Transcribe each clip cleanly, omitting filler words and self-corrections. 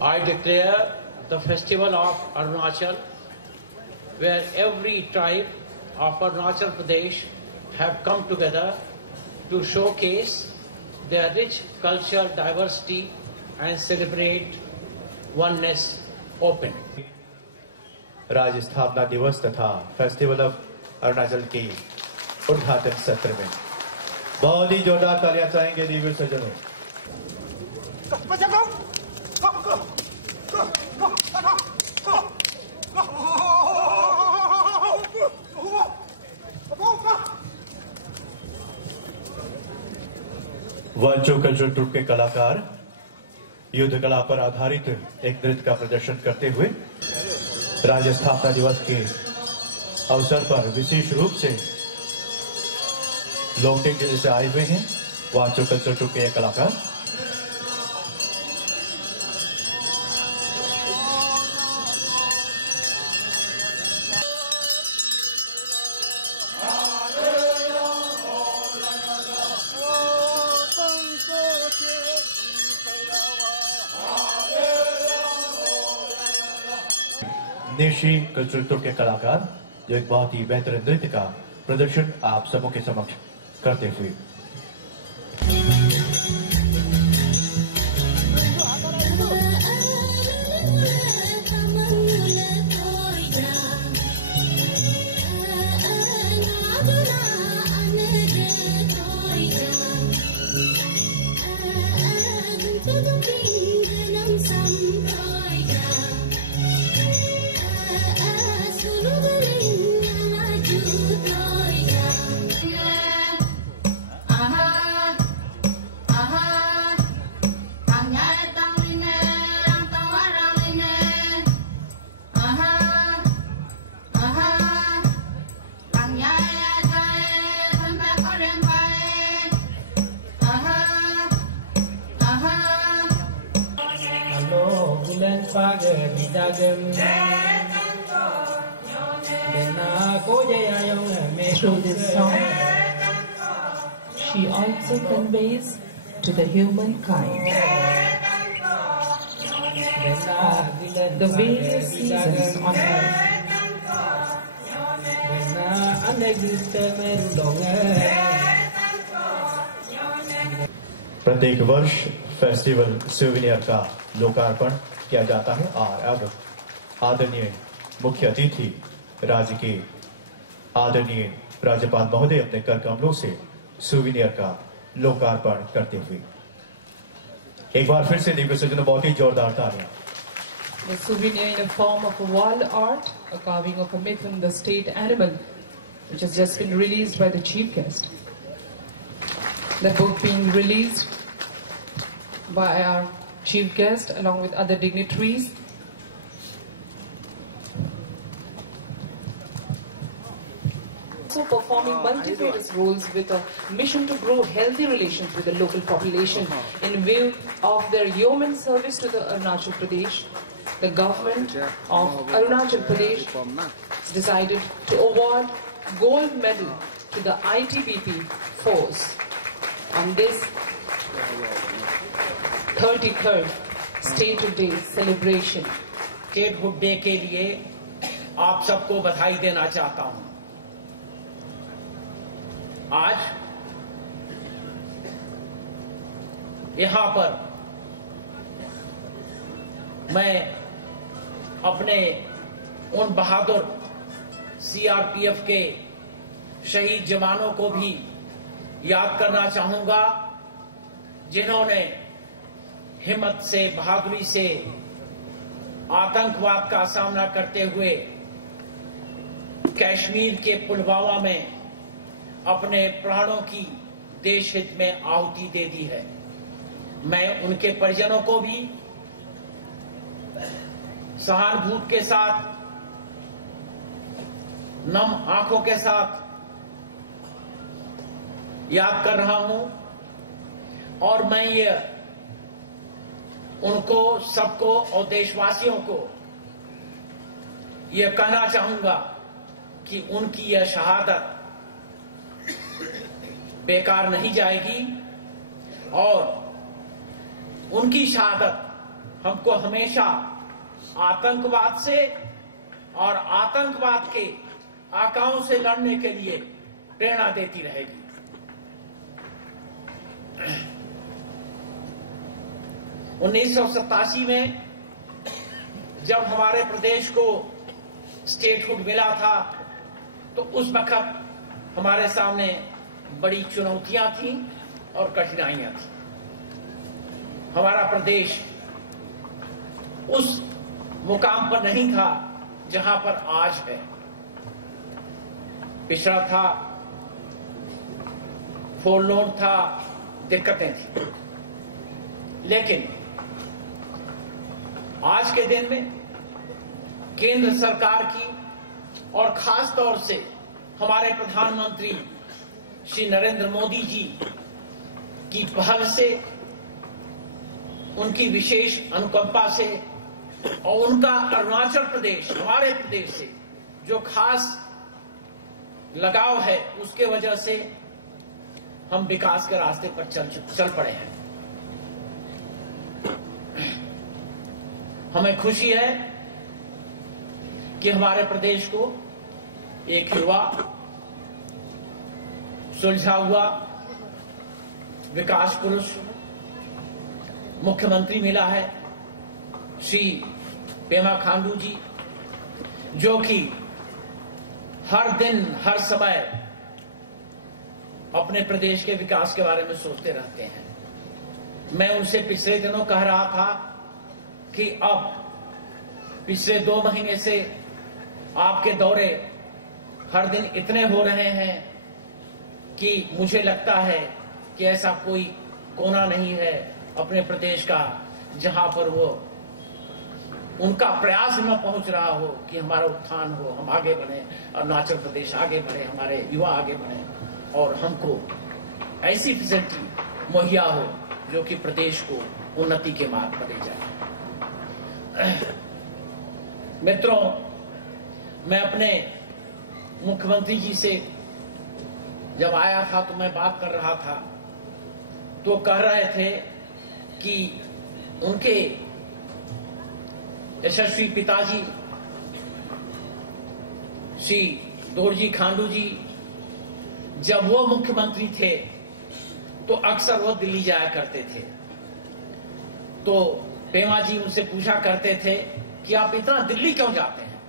I declare the festival of Arunachal, where every tribe of Arunachal Pradesh have come together to showcase their rich cultural diversity and celebrate oneness open. राज्य स्थापना दिवस तथा festival of Arunachal के उद्घाटन सत्र में बहुत ही जोरदार तालियां चाहेंगे दिव्य सज्जनों। वर्चुअल कल्चरल ट्रूप के कलाकार युद्ध कला पर आधारित एक नृत्य का प्रदर्शन करते हुए राज्य स्थापना दिवस के अवसर पर विशेष रूप से लोकटिंग जिले से आए हुए हैं वर्चुअल कल्चरल ट्रूप के कलाकार। निशी कल्चरल ट्रूप के कलाकार जो एक बहुत ही बेहतरीन नृत्य का प्रदर्शन आप सबों के समक्ष करते हुए Through this song, she also conveys to the humankind the various seasons on earth. प्रत्येक वर्ष फेस्टिवल सुवेनियर का लोकार्पण किया जाता है और अब आदरणीय मुख्य अतिथि राज्य के आदरणीय राज्यपाल महोदय अपने कर कमलों से सुवेनियर का लोकार्पण करते हुए एक बार फिर से दिव्य सज्जनों बहुत ही जोरदार तालियां। The souvenir in the form of a wall art, a carving of a mithun, the state animal, which has just been released by the chief guest. The book being released by our chief guest along with other dignitaries. Also performing multifarious roles with a mission to grow healthy relations with the local population in view of their yeoman service to the Arunachal Pradesh. The government of Arunachal Pradesh has decided to award gold medal to the ITBP force on this 33rd Statehood Day celebration. Statehood day के लिए आप सबको बधाई देना चाहता हूं। आज यहां पर मैं अपने उन बहादुर सीआरपीएफ के शहीद जवानों को भी याद करना चाहूंगा जिन्होंने हिम्मत से बहादुरी से आतंकवाद का सामना करते हुए कश्मीर के पुलवामा में अपने प्राणों की देश हित में आहुति दे दी है। मैं उनके परिजनों को भी सहानुभूति के साथ नम आंखों के साथ याद कर रहा हूं और मैं ये उनको सबको और देशवासियों को यह कहना चाहूंगा कि उनकी यह शहादत बेकार नहीं जाएगी और उनकी शहादत हमको हमेशा आतंकवाद से और आतंकवाद के आकाओं से लड़ने के लिए प्रेरणा देती रहेगी। 1987 में जब हमारे प्रदेश को स्टेटहुड मिला था तो उस वक्त हमारे सामने बड़ी चुनौतियां थीं और कठिनाइयां थीं। हमारा प्रदेश उस मुकाम पर नहीं था जहां पर आज है। पिछड़ा था, फोरलोन था, दिक्कतें थी। लेकिन आज के दिन में केंद्र सरकार की और खास तौर से हमारे प्रधानमंत्री श्री नरेंद्र मोदी जी की पहल से, उनकी विशेष अनुकंपा से और उनका अरुणाचल प्रदेश, हमारे प्रदेश से जो खास लगाव है, उसके वजह से हम विकास के रास्ते पर चल पड़े हैं। हमें खुशी है कि हमारे प्रदेश को एक युवा, सुलझा हुआ विकास पुरुष मुख्यमंत्री मिला है, श्री पेमा खांडू जी, जो कि हर दिन हर समय अपने प्रदेश के विकास के बारे में सोचते रहते हैं। मैं उनसे पिछले दिनों कह रहा था कि अब पिछले 2 महीने से आपके दौरे हर दिन इतने हो रहे हैं कि मुझे लगता है कि ऐसा कोई कोना नहीं है अपने प्रदेश का जहां पर वो उनका प्रयास न पहुंच रहा हो कि हमारा उत्थान हो, हम आगे बढ़े, अरुणाचल प्रदेश आगे बढ़े, हमारे युवा आगे बढ़े और हमको ऐसी फैसिलिटी मुहैया हो जो कि प्रदेश को उन्नति के मार्ग पर ले जाए। मित्रों, मैं अपने मुख्यमंत्री जी से जब आया था तो मैं बात कर रहा था तो कह रहे थे कि उनके यशस्वी पिताजी श्री दोरजी खांडू जी जब वो मुख्यमंत्री थे तो अक्सर वो दिल्ली जाया करते थे। तो पेमा जी उनसे पूछा करते थे कि आप इतना दिल्ली क्यों जाते हैं,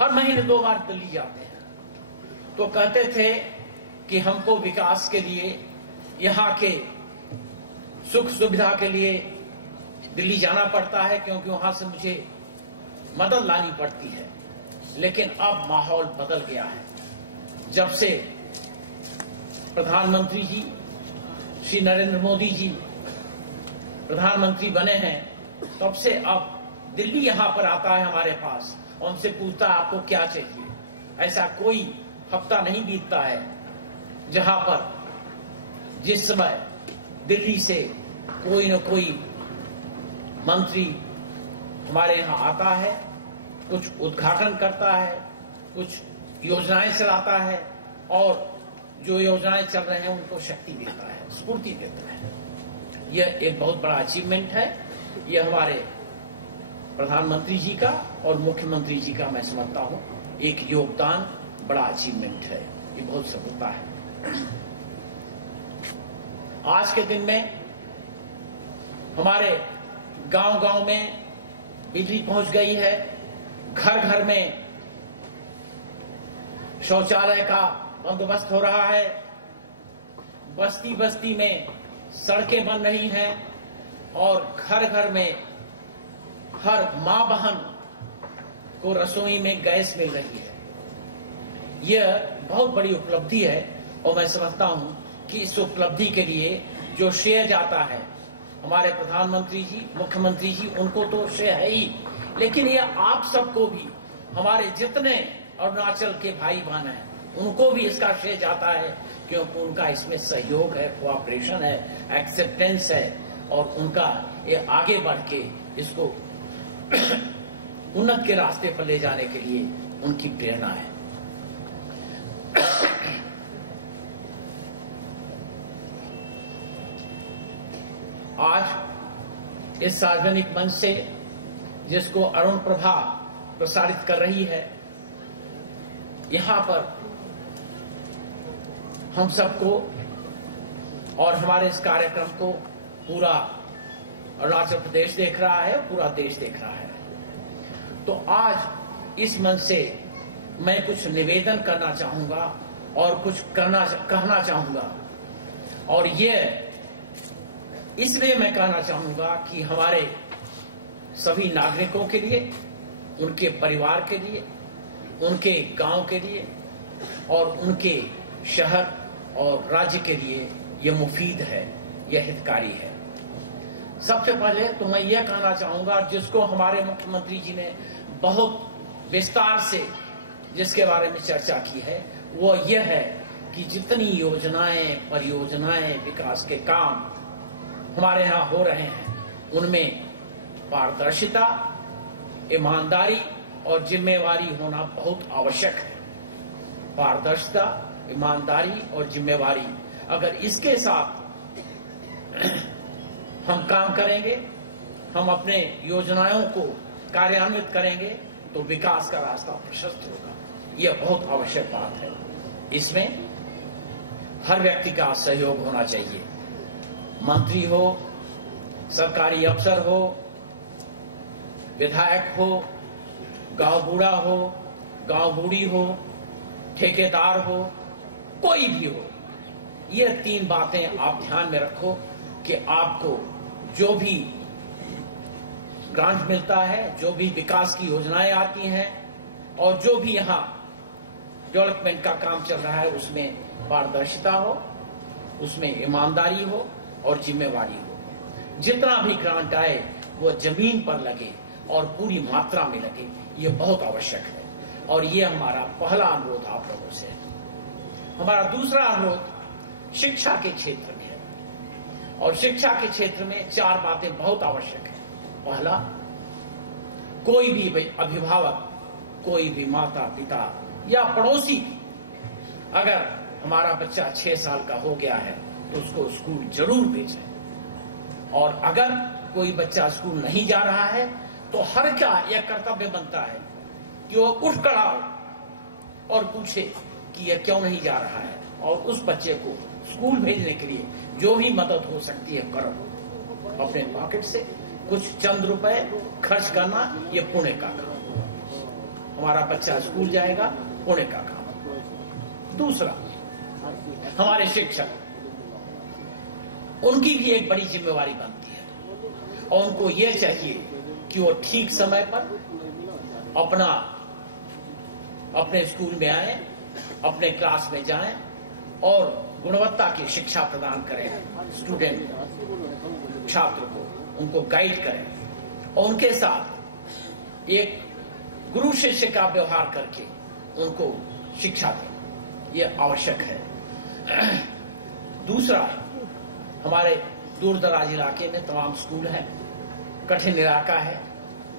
हर महीने 2 बार दिल्ली जाते हैं। तो कहते थे कि हमको विकास के लिए, यहाँ के सुख सुविधा के लिए दिल्ली जाना पड़ता है क्योंकि वहां से मुझे मदद लानी पड़ती है। लेकिन अब माहौल बदल गया है। जब से प्रधानमंत्री जी श्री नरेंद्र मोदी जी प्रधानमंत्री बने हैं, तब से अब दिल्ली यहां पर आता है हमारे पास और हमसे पूछता है आपको क्या चाहिए। ऐसा कोई हफ्ता नहीं बीतता है जहां पर जिस समय दिल्ली से कोई न कोई मंत्री हमारे यहां आता है, कुछ उद्घाटन करता है, कुछ योजनाएं चलाता है और जो योजनाएं चल रहे हैं उनको शक्ति देता है, स्फूर्ति देता है। यह एक बहुत बड़ा अचीवमेंट है। यह हमारे प्रधानमंत्री जी का और मुख्यमंत्री जी का मैं समझता हूं एक योगदान, बड़ा अचीवमेंट है। ये बहुत सफलता है। आज के दिन में हमारे गांव-गांव में बिजली पहुंच गई है, घर घर में शौचालय का बंदोबस्त हो रहा है, बस्ती बस्ती में सड़कें बन रही हैं और घर घर में हर मां बहन को रसोई में गैस मिल रही है। यह बहुत बड़ी उपलब्धि है और मैं समझता हूं कि इस उपलब्धि के लिए जो श्रेय जाता है हमारे प्रधानमंत्री जी, मुख्यमंत्री जी, उनको तो श्रेय है ही, लेकिन यह आप सबको भी, हमारे जितने अरुणाचल के भाई बहन हैं, उनको भी इसका श्रेय जाता है क्योंकि उनका इसमें सहयोग है, कोऑपरेशन है, एक्सेप्टेंस है और उनका ये आगे बढ़ के इसको उन्नत के रास्ते पर ले जाने के लिए उनकी प्रेरणा है। आज इस सार्वजनिक मंच से, जिसको अरुण प्रभा प्रसारित कर रही है, यहां पर हम सबको और हमारे इस कार्यक्रम को पूरा अरुणाचल प्रदेश देख रहा है, पूरा देश देख रहा है। तो आज इस मंच से मैं कुछ निवेदन करना चाहूंगा और कुछ कहना चाहूंगा, और ये इसलिए मैं कहना चाहूंगा कि हमारे सभी नागरिकों के लिए, उनके परिवार के लिए, उनके गांव के लिए और उनके शहर और राज्य के लिए यह मुफीद है, यह हितकारी है। सबसे पहले तो मैं यह कहना चाहूंगा, जिसको हमारे मुख्यमंत्री जी ने बहुत विस्तार से जिसके बारे में चर्चा की है, वो यह है कि जितनी योजनाएं, परियोजनाएं, विकास के काम हमारे यहाँ हो रहे हैं, उनमें पारदर्शिता, ईमानदारी और जिम्मेवारी होना बहुत आवश्यक है। पारदर्शिता, ईमानदारी और जिम्मेवारी, अगर इसके साथ हम काम करेंगे, हम अपने योजनाओं को कार्यान्वित करेंगे, तो विकास का रास्ता प्रशस्त होगा। यह बहुत आवश्यक बात है। इसमें हर व्यक्ति का सहयोग होना चाहिए। मंत्री हो, सरकारी अफसर हो, विधायक हो, गांव बूढ़ा हो, गांव बूढ़ी हो, ठेकेदार हो, कोई भी हो, ये 3 बातें आप ध्यान में रखो कि आपको जो भी ग्रांट मिलता है, जो भी विकास की योजनाएं आती हैं और जो भी यहां डेवलपमेंट का काम चल रहा है, उसमें पारदर्शिता हो, उसमें ईमानदारी हो और जिम्मेवारी हो। जितना भी ग्रांट आए वो जमीन पर लगे और पूरी मात्रा में लगे, ये बहुत आवश्यक है। और ये हमारा पहला अनुरोध आप लोगों से है। हमारा दूसरा अनुरोध शिक्षा के क्षेत्र में है, और शिक्षा के क्षेत्र में 4 बातें बहुत आवश्यक है। पहला, कोई भी अभिभावक, कोई भी माता पिता या पड़ोसी, अगर हमारा बच्चा 6 साल का हो गया है तो उसको स्कूल जरूर भेजें। और अगर कोई बच्चा स्कूल नहीं जा रहा है तो हर का यह कर्तव्य बनता है कि वो उठ खड़ा हो और पूछे कि यह क्यों नहीं जा रहा है, और उस बच्चे को स्कूल भेजने के लिए जो भी मदद हो सकती है करो। अपने पॉकेट से कुछ चंद रुपए खर्च करना, यह पुण्य का काम। हमारा बच्चा स्कूल जाएगा, पुण्य का काम। दूसरा, हमारे शिक्षक, उनकी भी एक बड़ी जिम्मेवारी बनती है, और उनको यह चाहिए कि वो ठीक समय पर अपने स्कूल में आए, अपने क्लास में जाएं और गुणवत्ता की शिक्षा प्रदान करें स्टूडेंट, छात्र को, उनको गाइड करें और उनके साथ एक गुरु शिष्य का व्यवहार करके उनको शिक्षा दें। यह आवश्यक है। दूसरा, हमारे दूर दराज इलाके में तमाम स्कूल हैं, कठिन इलाका है।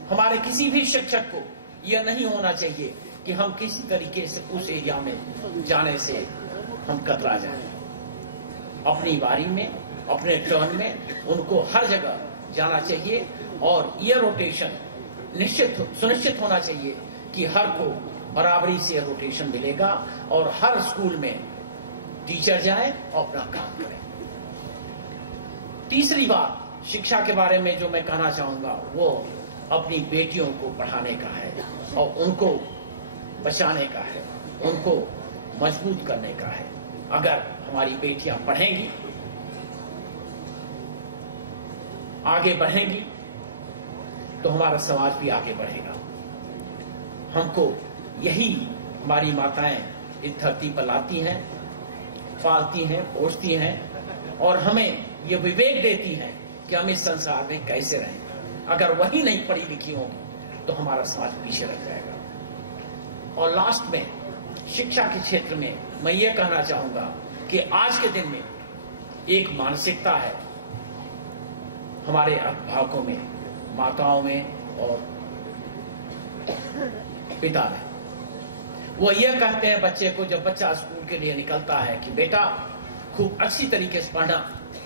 हमारे किसी भी शिक्षक को यह नहीं होना चाहिए कि हम किसी तरीके से उस एरिया में जाने से हम कतरा जाएं। अपनी बारी में, अपने टर्न में उनको हर जगह जाना चाहिए, और यह रोटेशन सुनिश्चित होना चाहिए कि हर को बराबरी से रोटेशन मिलेगा और हर स्कूल में टीचर जाए और अपना काम करें। तीसरी बात शिक्षा के बारे में जो मैं कहना चाहूंगा, वो अपनी बेटियों को पढ़ाने का है और उनको बचाने का है, उनको मजबूत करने का है। अगर हमारी बेटियां पढ़ेंगी, आगे बढ़ेंगी, तो हमारा समाज भी आगे बढ़ेगा। हमको यही हमारी माताएं इस धरती पर लाती हैं, पालती हैं, पोषती हैं और हमें ये विवेक देती हैं कि हम इस संसार में कैसे रहें। अगर वही नहीं पढ़ी लिखी होगी तो हमारा समाज पीछे रह जाएगा। और लास्ट में शिक्षा के क्षेत्र में मैं ये कहना चाहूंगा कि आज के दिन में एक मानसिकता है हमारे अभिभावकों में, माताओं में और पिता में। वो ये कहते हैं बच्चे को, जब बच्चा स्कूल के लिए निकलता है, कि बेटा खूब अच्छी तरीके से पढ़ना,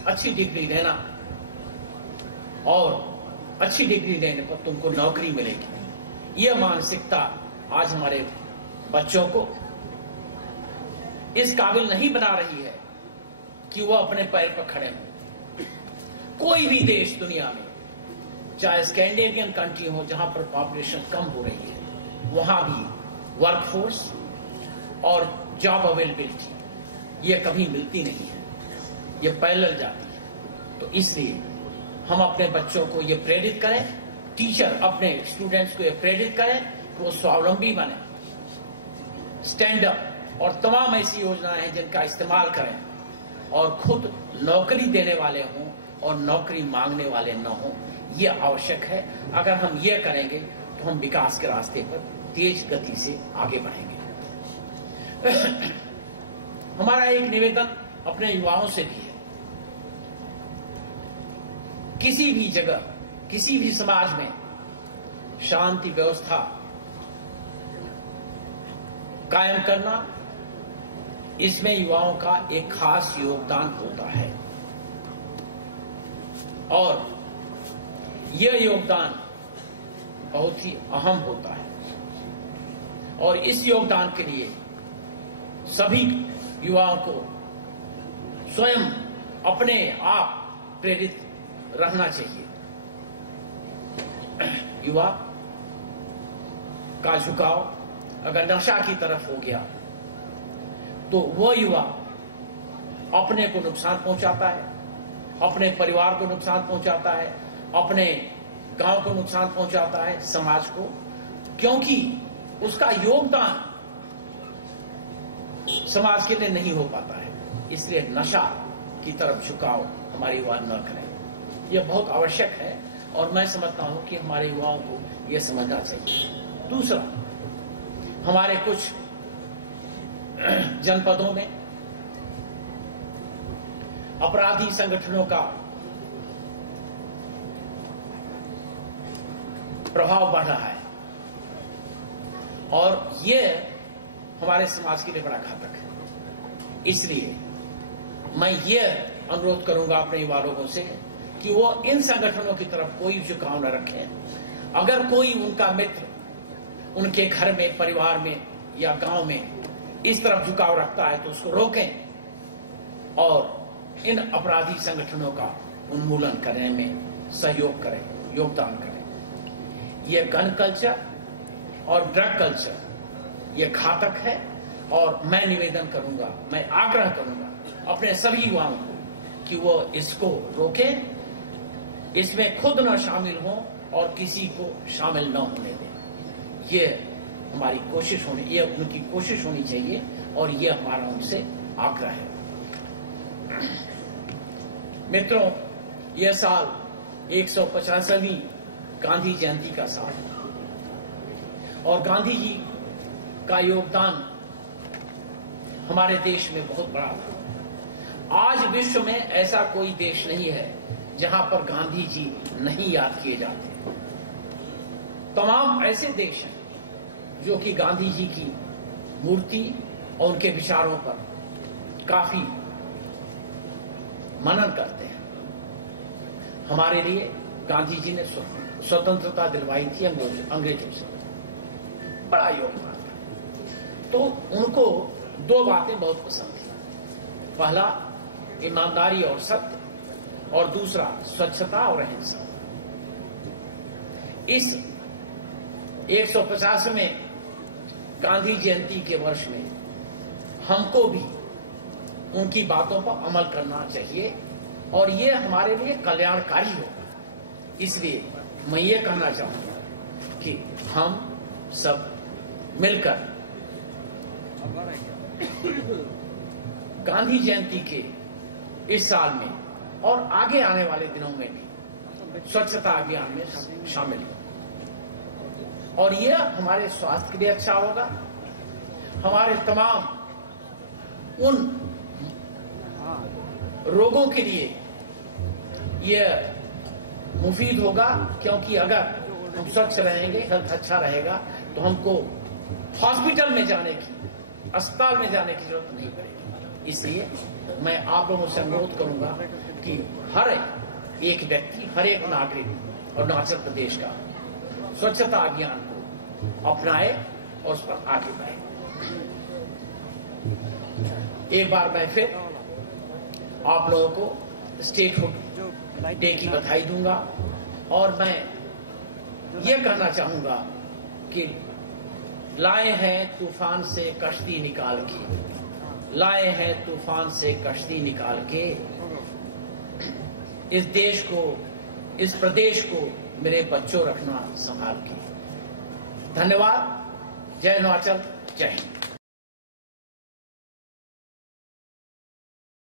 अच्छी डिग्री लेना और अच्छी डिग्री लेने पर तुमको नौकरी मिलेगी। यह मानसिकता आज हमारे बच्चों को इस काबिल नहीं बना रही है कि वह अपने पैर पर खड़े हों। कोई भी देश दुनिया में, चाहे स्कैंडिनेवियन कंट्री हो जहां पर पॉपुलेशन कम हो रही है, वहां भी वर्कफोर्स और जॉब अवेलेबिलिटी ये कभी मिलती नहीं है, ये पैरेलल जाती है। तो इसलिए हम अपने बच्चों को ये प्रेरित करें, टीचर अपने स्टूडेंट्स को ये प्रेरित करें कि वो स्वावलंबी बने, स्टैंड अप, और तमाम ऐसी योजनाएं हैं जिनका इस्तेमाल करें और खुद नौकरी देने वाले हों और नौकरी मांगने वाले न हों। ये आवश्यक है। अगर हम ये करेंगे तो हम विकास के रास्ते पर तेज गति से आगे बढ़ेंगे। हमारा एक निवेदन अपने युवाओं से भी है, किसी भी जगह, किसी भी समाज में शांति व्यवस्था कायम करना, इसमें युवाओं का एक खास योगदान होता है और यह योगदान बहुत ही अहम होता है। और इस योगदान के लिए सभी युवाओं को स्वयं अपने आप प्रेरित रहना चाहिए। युवा का झुकाव अगर नशा की तरफ हो गया तो वह युवा अपने को नुकसान पहुंचाता है, अपने परिवार को नुकसान पहुंचाता है, अपने गांव को नुकसान पहुंचाता है, समाज को, क्योंकि उसका योगदान समाज के लिए नहीं हो पाता है। इसलिए नशा की तरफ झुकाव हमारे युवा न करें। यह बहुत आवश्यक है और मैं समझता हूं कि हमारे युवाओं को यह समझना चाहिए। दूसरा, हमारे कुछ जनपदों में अपराधी संगठनों का प्रभाव बढ़ रहा है और यह हमारे समाज के लिए बड़ा घातक है। इसलिए मैं ये अनुरोध करूंगा अपने युवा लोगों से कि वो इन संगठनों की तरफ कोई झुकाव न रखें। अगर कोई उनका मित्र उनके घर में, परिवार में या गांव में इस तरफ झुकाव रखता है तो उसको रोकें और इन अपराधी संगठनों का उन्मूलन करने में सहयोग करें, योगदान करें। यह गन कल्चर और ड्रग कल्चर ये घातक है और मैं निवेदन करूंगा, मैं आग्रह करूंगा अपने सभी युवाओं को कि वो इसको रोकें, इसमें खुद न शामिल हों और किसी को शामिल न होने दें। ये हमारी कोशिश होनी, ये उनकी कोशिश होनी चाहिए और ये हमारा उनसे आग्रह है। मित्रों, यह साल 150वीं गांधी जयंती का साल है और गांधी जी का योगदान हमारे देश में बहुत बड़ा था। आज विश्व में ऐसा कोई देश नहीं है जहां पर गांधी जी नहीं याद किए जाते। तमाम ऐसे देश हैं जो कि गांधी जी की मूर्ति और उनके विचारों पर काफी मनन करते हैं। हमारे लिए गांधी जी ने स्वतंत्रता दिलवाई थी अंग्रेजों से, बड़ा योगदान था। तो उनको दो बातें बहुत पसंद थी, पहला ईमानदारी और सत्य और दूसरा स्वच्छता और अहिंसा। इस 150वें गांधी जयंती के वर्ष में हमको भी उनकी बातों पर अमल करना चाहिए और ये हमारे लिए कल्याणकारी होगा। इसलिए मैं ये कहना चाहूंगा कि हम सब मिलकर गांधी जयंती के इस साल में और आगे आने वाले दिनों में भी स्वच्छता अभियान में शामिल हो और यह हमारे स्वास्थ्य के लिए अच्छा होगा, हमारे तमाम उन रोगों के लिए यह मुफीद होगा, क्योंकि अगर हम स्वच्छ रहेंगे, हेल्थ अच्छा रहेगा तो हमको हॉस्पिटल में जाने की, अस्पताल में जाने की जरूरत नहीं पड़ेगी। इसलिए मैं आप लोगों से अनुरोध करूंगा कि हर एक व्यक्ति, हर एक नागरिक अरुणाचल प्रदेश का स्वच्छता अभियान को अपनाए और उस पर आगे बढ़े। एक बार मैं फिर आप लोगों को स्टेटहुड डे की बधाई दूंगा और मैं ये कहना चाहूंगा कि लाए हैं तूफान से कश्ती निकाल के, लाए हैं तूफान से कश्ती निकाल के, इस देश को, इस प्रदेश को मेरे बच्चों रखना संभाल के। धन्यवाद। जय अरुणाचल, जय हिंद।